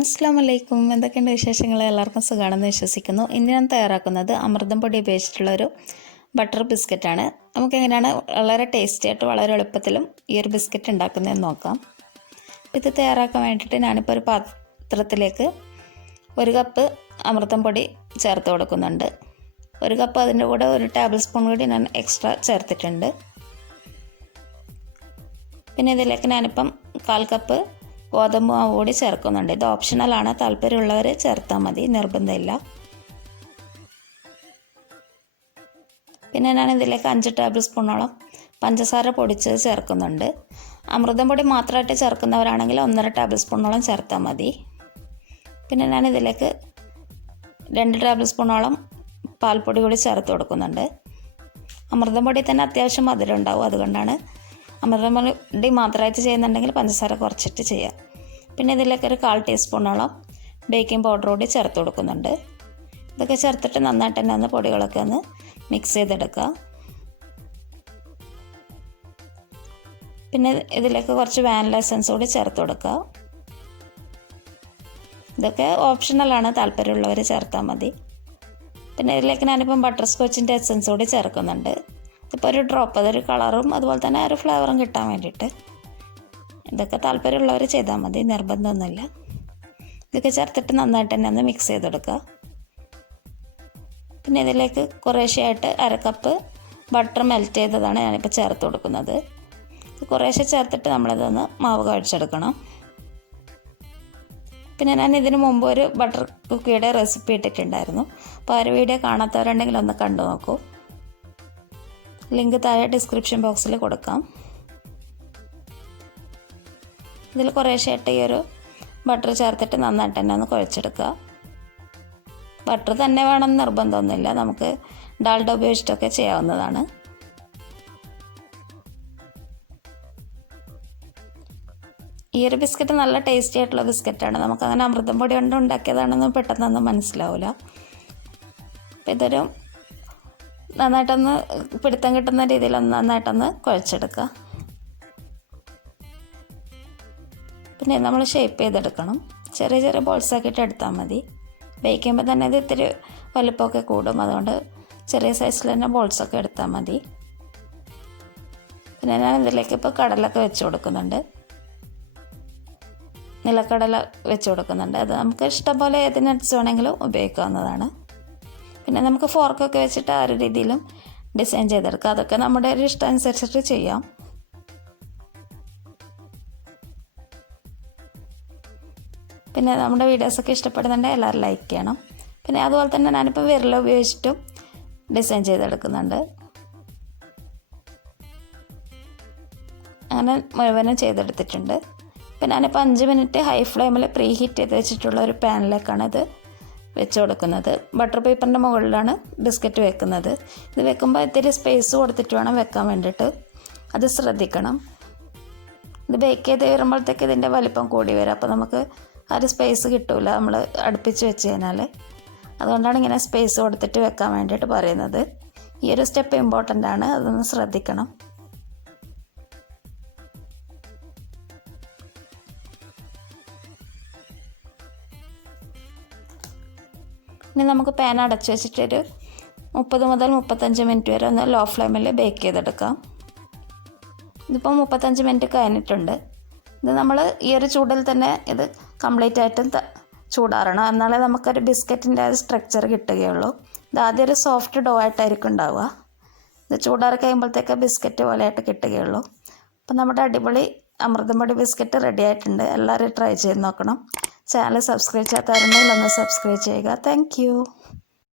അസ്സലാമലൈക്കും. എന്തൊക്കെയുണ്ട് വിശേഷങ്ങൾ? എല്ലാവർക്കും സുഖമാണെന്ന് വിശ്വസിക്കുന്നു. ഇന്ന് ഞാൻ തയ്യാറാക്കുന്നത് അമൃതം പൊടി ഉപയോഗിച്ചിട്ടുള്ളൊരു ബട്ടർ ബിസ്ക്കറ്റാണ്. നമുക്കെങ്ങനെയാണ് വളരെ ടേസ്റ്റി ആയിട്ട് വളരെ എളുപ്പത്തിലും ഈ ഒരു ബിസ്ക്കറ്റ് ഉണ്ടാക്കുന്നതെന്ന് നോക്കാം. ഇത് തയ്യാറാക്കാൻ വേണ്ടിയിട്ട് ഞാനിപ്പോൾ ഒരു പാത്രത്തിലേക്ക് 1 കപ്പ് അമൃതം പൊടി ചേർത്ത് കൊടുക്കുന്നുണ്ട്. 1 കപ്പ് അതിൻ്റെ കൂടെ 1 ടേബിൾ സ്പൂൺ കൂടി ഞാൻ എക്സ്ട്രാ ചേർത്തിട്ടുണ്ട്. പിന്നെ ഇതിലേക്ക് ഞാനിപ്പം 1/4 കപ്പ് ഗോതമ്പ് മാവ് കൂടി ചേർക്കുന്നുണ്ട്. ഇത് ഓപ്ഷണലാണ്, താല്പര്യമുള്ളവർ ചേർത്താൽ മതി, നിർബന്ധമില്ല. പിന്നെ ഞാൻ ഇതിലേക്ക് 5 ടേബിൾ സ്പൂണോളം പഞ്ചസാര പൊടിച്ചത് ചേർക്കുന്നുണ്ട്. അമൃതം പൊടി മാത്രമായിട്ട് ചേർക്കുന്നവരാണെങ്കിൽ 1.5 ടേബിൾ സ്പൂണോളം ചേർത്താൽ മതി. പിന്നെ ഞാൻ ഇതിലേക്ക് 2 ടേബിൾ സ്പൂണോളം പാൽപ്പൊടി കൂടി ചേർത്ത് കൊടുക്കുന്നുണ്ട്. അമൃതം പൊടി തന്നെ അത്യാവശ്യം മധുരം ഉണ്ടാവും, അതുകൊണ്ടാണ് അമൃതം പൊടി മാത്രമായിട്ട് ചെയ്യുന്നുണ്ടെങ്കിൽ പഞ്ചസാര കുറച്ചിട്ട് ചെയ്യാം. പിന്നെ ഇതിലേക്ക് ഒരു 1/4 ടീസ്പൂണോളം ബേക്കിംഗ് പൗഡർ കൂടി ചേർത്ത് കൊടുക്കുന്നുണ്ട്. ഇതൊക്കെ ചേർത്തിട്ട് നന്നായിട്ട് തന്നെ ഒന്ന് പൊടികളൊക്കെ ഒന്ന് മിക്സ് ചെയ്തെടുക്കുക. പിന്നെ ഇതിലേക്ക് കുറച്ച് വാനില എസൻസ് കൂടി ചേർത്ത് കൊടുക്കുക. ഇതൊക്കെ ഓപ്ഷണലാണ്, താല്പര്യമുള്ളവർ ചേർത്താൽ മതി. പിന്നെ ഇതിലേക്ക് ഞാനിപ്പം ബട്ടർ സ്കോച്ചിൻ്റെ എസൻസ് കൂടി ചേർക്കുന്നുണ്ട്. ഇപ്പോൾ ഒരു ഡ്രോപ്പ്, അതൊരു കളറും അതുപോലെ തന്നെ ഒരു ഫ്ലേവറും കിട്ടാൻ വേണ്ടിയിട്ട്. ഇതൊക്കെ താല്പര്യമുള്ളവർ ചെയ്താൽ മതി, നിർബന്ധമൊന്നുമില്ല. ഇതൊക്കെ ചേർത്തിട്ട് നന്നായിട്ട് തന്നെ ഒന്ന് മിക്സ് ചെയ്തെടുക്കുക. പിന്നെ ഇതിലേക്ക് കുറേശ്ശെയായിട്ട് 1/2 കപ്പ് ബട്ടർ മെൽറ്റ് ചെയ്തതാണ് ഞാനിപ്പോൾ ചേർത്ത് കൊടുക്കുന്നത്. കുറേശ്ശെ ചേർത്തിട്ട് നമ്മളിതൊന്ന് മാവ് കുഴച്ചെടുക്കണം. പിന്നെ ഞാൻ ഇതിന് മുമ്പ് ഒരു ബട്ടർ കുക്കിയുടെ റെസിപ്പി ഇട്ടിട്ടുണ്ടായിരുന്നു. അപ്പോൾ ആ ഒരു വീഡിയോ കാണാത്തവരുണ്ടെങ്കിൽ ഒന്ന് കണ്ടു നോക്കൂ. ലിങ്ക് താഴെ ഡിസ്ക്രിപ്ഷൻ ബോക്സിൽ കൊടുക്കാം. ഇതിൽ കുറേശ്ശെയായിട്ട് ഈ ഒരു ബട്ടർ ചേർത്തിട്ട് നന്നായിട്ട് തന്നെ ഒന്ന് കുഴച്ചെടുക്കുക. ബട്ടർ തന്നെ വേണമെന്ന് നിർബന്ധമൊന്നുമില്ല, നമുക്ക് ഡാൽഡ ഉപയോഗിച്ചിട്ടൊക്കെ ചെയ്യാവുന്നതാണ്. ഈ ഒരു ബിസ്ക്കറ്റ് നല്ല ടേസ്റ്റി ആയിട്ടുള്ള ബിസ്ക്കറ്റാണ്. നമുക്കങ്ങനെ അമൃതം പൊടി കൊണ്ട് ഉണ്ടാക്കിയതാണെന്നും പെട്ടെന്നൊന്നും മനസ്സിലാവില്ല. അപ്പോൾ ഇതൊരു നന്നായിട്ടൊന്ന് പിടുത്തം കിട്ടുന്ന രീതിയിലൊന്ന് നന്നായിട്ടൊന്ന് കുഴച്ചെടുക്കുക. പിന്നെ നമ്മൾ ഷേപ്പ് ചെയ്തെടുക്കണം. ചെറിയ ചെറിയ ബോൾസാക്കിയിട്ട് എടുത്താൽ മതി. ബേക്ക് ചെയ്യുമ്പോൾ തന്നെ ഇത് ഇത്തിരി വലുപ്പമൊക്കെ കൂടും, അതുകൊണ്ട് ചെറിയ സൈസിൽ തന്നെ ബോൾസൊക്കെ എടുത്താൽ മതി. പിന്നെ ഞാൻ ഇതിലേക്ക് ഇപ്പോൾ കടലൊക്കെ വെച്ച് കൊടുക്കുന്നുണ്ട്. നിലക്കടല വെച്ച് കൊടുക്കുന്നുണ്ട്. അത് നമുക്ക് ഇഷ്ടം പോലെ ഏത് നട്ട്സ് വേണമെങ്കിലും ഉപയോഗിക്കാവുന്നതാണ്. പിന്നെ നമുക്ക് ഫോർക്കൊക്കെ വെച്ചിട്ട് ആ ഒരു രീതിയിലും ഡിസൈൻ ചെയ്തെടുക്കാം. അതൊക്കെ നമ്മുടെ ഒരു ഇഷ്ടം അനുസരിച്ചിട്ട് ചെയ്യാം. പിന്നെ നമ്മുടെ വീഡിയോസൊക്കെ ഇഷ്ടപ്പെടുന്നുണ്ടെങ്കിൽ എല്ലാവരും ലൈക്ക് ചെയ്യണം. പിന്നെ അതുപോലെ തന്നെ ഞാനിപ്പോൾ വിരൽ ഉപയോഗിച്ചിട്ടും ഡിസൈൻ ചെയ്തെടുക്കുന്നുണ്ട്. അങ്ങനെ മുഴുവനും ചെയ്തെടുത്തിട്ടുണ്ട്. പിന്നെ ഞാനിപ്പോൾ 5 മിനിറ്റ് ഹൈ ഫ്ലെയിമിൽ പ്രീ ഹീറ്റ് ചെയ്ത് വെച്ചിട്ടുള്ള ഒരു പാനിലേക്കാണ് ഇത് വെച്ച് കൊടുക്കുന്നത്. ബട്ടർ പേപ്പറിൻ്റെ മുകളിലാണ് ബിസ്ക്കറ്റ് വെക്കുന്നത്. ഇത് വെക്കുമ്പോൾ ഇത്തിരി സ്പേസ് കൊടുത്തിട്ട് വേണം വെക്കാൻ വേണ്ടിയിട്ട്, അത് ശ്രദ്ധിക്കണം. ഇത് ബേക്ക് ചെയ്ത് വരുമ്പോഴത്തേക്ക് ഇതിൻ്റെ വലിപ്പം കൂടി വരും, അപ്പോൾ നമുക്ക് ആ ഒരു സ്പേസ് കിട്ടില്ല നമ്മൾ അടുപ്പിച്ച് വെച്ച് കഴിഞ്ഞാൽ. അതുകൊണ്ടാണ് ഇങ്ങനെ സ്പേസ് കൊടുത്തിട്ട് വെക്കാൻ വേണ്ടിയിട്ട് പറയുന്നത്. ഈ ഒരു സ്റ്റെപ്പ് ഇമ്പോർട്ടൻ്റ് ആണ്, അതൊന്ന് ശ്രദ്ധിക്കണം. ഇനി നമുക്ക് പാൻ അടച്ച് വെച്ചിട്ടൊരു 30 മുതൽ 35 മിനിറ്റ് വരെ ഒന്ന് ലോ ഫ്ലെയിമിൽ ബേക്ക് ചെയ്തെടുക്കാം. ഇതിപ്പോൾ 35 മിനിറ്റ് കഴിഞ്ഞിട്ടുണ്ട്. ഇത് നമ്മൾ ഈ ഒരു ചൂടിൽ തന്നെ ഇത് കംപ്ലീറ്റ് ആയിട്ടും ചൂടാറണം, എന്നാലേ നമുക്കൊരു ബിസ്ക്കറ്റിൻ്റെ ആ സ്ട്രക്ചർ കിട്ടുകയുള്ളൂ. ഇത് ആദ്യം ഒരു സോഫ്റ്റ് ഡോ ആയിട്ടായിരിക്കും ഉണ്ടാവുക. ഇത് ചൂടാറി കഴിയുമ്പോഴത്തേക്ക് ബിസ്ക്കറ്റ് പോലെയായിട്ട് കിട്ടുകയുള്ളൂ. അപ്പം നമ്മുടെ അടിപൊളി അമൃതം പൊടി ബിസ്ക്കറ്റ് റെഡി ആയിട്ടുണ്ട്. എല്ലാവരും ട്രൈ ചെയ്ത് നോക്കണം. ചാനൽ സബ്സ്ക്രൈബ് ചെയ്യാത്തവരുണ്ടെങ്കിൽ ഒന്ന് സബ്സ്ക്രൈബ് ചെയ്യുക. താങ്ക്